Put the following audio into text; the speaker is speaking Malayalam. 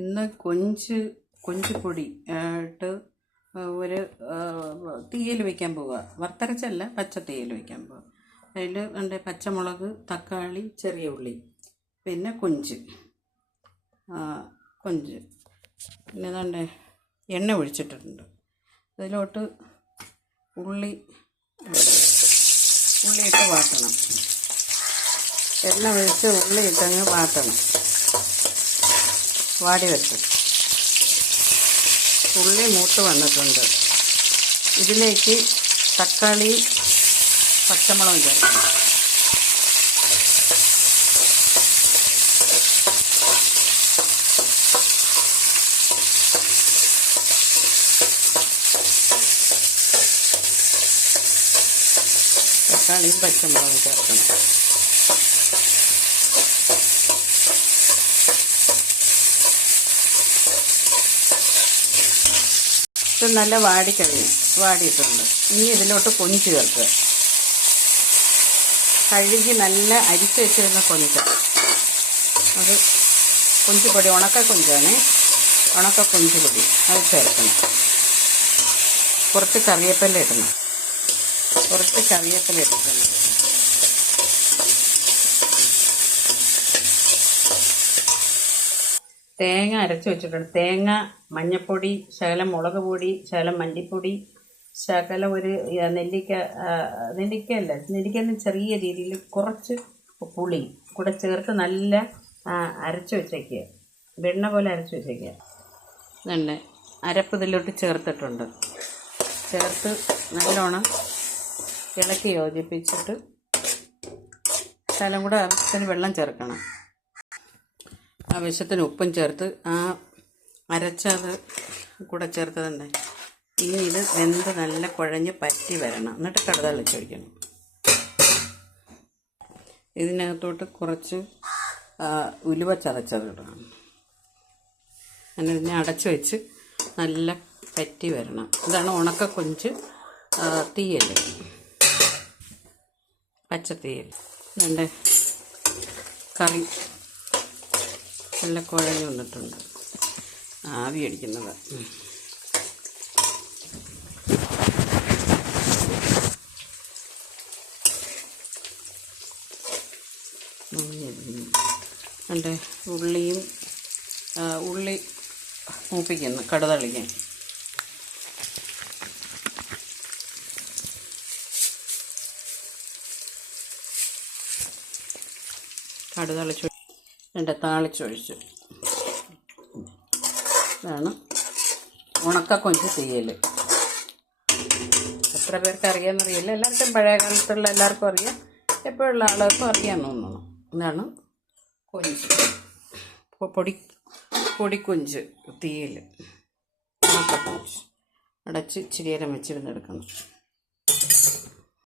ഇന്ന് കൊഞ്ച് പൊടി ഇട്ട് ഒരു തീയൽ വയ്ക്കാൻ പോവുക. വറുത്തരച്ചല്ല, പച്ച തീയൽ വയ്ക്കാൻ പോവുക. അതിൽ പച്ചമുളക്, തക്കാളി, ചെറിയ ഉള്ളി, പിന്നെ കൊഞ്ച് പിന്നെ ഏതാണ്ട് എണ്ണ ഒഴിച്ചിട്ടിട്ടുണ്ട്. അതിലോട്ട് ഉള്ളിയിട്ട് വാട്ടണം. എണ്ണ ഒഴിച്ച് ഉള്ളിയിട്ടങ്ങ് വാട്ടണം. വാടി വെച്ച് ഉള്ളി മൂത്ത് വന്നിട്ടുണ്ട്. ഇതിലേക്ക് തക്കാളി, പച്ചമുളകും ചേർക്കണം. തക്കാളിയും പച്ചമുളകും ചേർക്കണം. ഇത് നല്ല വാടിയിട്ടുണ്ട്. ഇനി ഇതിലോട്ട് കൊഞ്ച് ചേർക്കുക. കഴുകി നല്ല അരിച്ച് വെച്ചിരുന്ന കൊഞ്ച്, അത് കൊഞ്ച് പൊടി, ഉണക്ക കൊഞ്ച് പൊടി അത് ചേർക്കണം. കുറച്ച് കറിവേപ്പില ഇടണം. തേങ്ങ അരച്ച് വെച്ചിട്ടുണ്ട്. തേങ്ങ, മഞ്ഞൾപ്പൊടി, ശകലം മുളക് പൊടി, ശകലം മല്ലിപ്പൊടി, ശകലം ഒരു നെല്ലിക്കയെന്ന് ചെറിയ രീതിയിൽ കുറച്ച് പുളി കൂടെ ചേർത്ത് നല്ല അരച്ച് വെച്ചേക്കുക. വെണ്ണ പോലെ അരച്ച് വെച്ചേക്കുക. നല്ല അരപ്പ് ഇതിലോട്ട് ചേർത്തിട്ടുണ്ട്. ചേർത്ത് നല്ലോണം ഇളക്കി യോജിപ്പിച്ചിട്ട് ശകലം കൂടെ ആവശ്യത്തിന് വെള്ളം ചേർക്കണം. ആവശ്യത്തിന് ഉപ്പും ചേർത്ത് അരച്ചത് കൂടെ ചേർത്തതുണ്ട്. ഇനി ഇത് വെന്ത് നല്ല കുഴഞ്ഞ് പറ്റി വരണം. എന്നിട്ട് കടുതളിച്ചൊഴിക്കണം. ഇതിനകത്തോട്ട് കുറച്ച് ഉലുവ ചതച്ചത് ഇടണം. അങ്ങനെ ഇതിനെ അടച്ച് വെച്ച് നല്ല പറ്റി വരണം. ഇതാണ് ഉണക്ക കൊഞ്ച് തീയൽ, പച്ചത്തീയൽ. നല്ല കറി നല്ല കുഴഞ്ഞ് വന്നിട്ടുണ്ട്. ആവി അടിക്കുന്നത്. എൻ്റെ ഉള്ളി മൂപ്പിക്കുന്നു കടുതളിക്കാൻ. കടുതളിച്ച് താളിച്ചൊഴിച്ചു. ഇതാണ് ഉണക്ക കൊഞ്ച് തീയൽ. എത്ര പേർക്ക് അറിയാമെന്നറിയില്ല. എല്ലാവർക്കും പഴയ കാലത്തുള്ള എല്ലാവർക്കും അറിയാം, എപ്പോഴുള്ള ആളുകൾക്കും അറിയാമെന്ന് തോന്നുന്നു. ഇതാണ് കൊഞ്ച്, പൊടിക്കൊഞ്ച് തീയൽ, ഉണക്ക കൊഞ്ച്. അടച്ച് ഇച്ചിരി നേരം വെച്ചിരുന്നെടുക്കണം.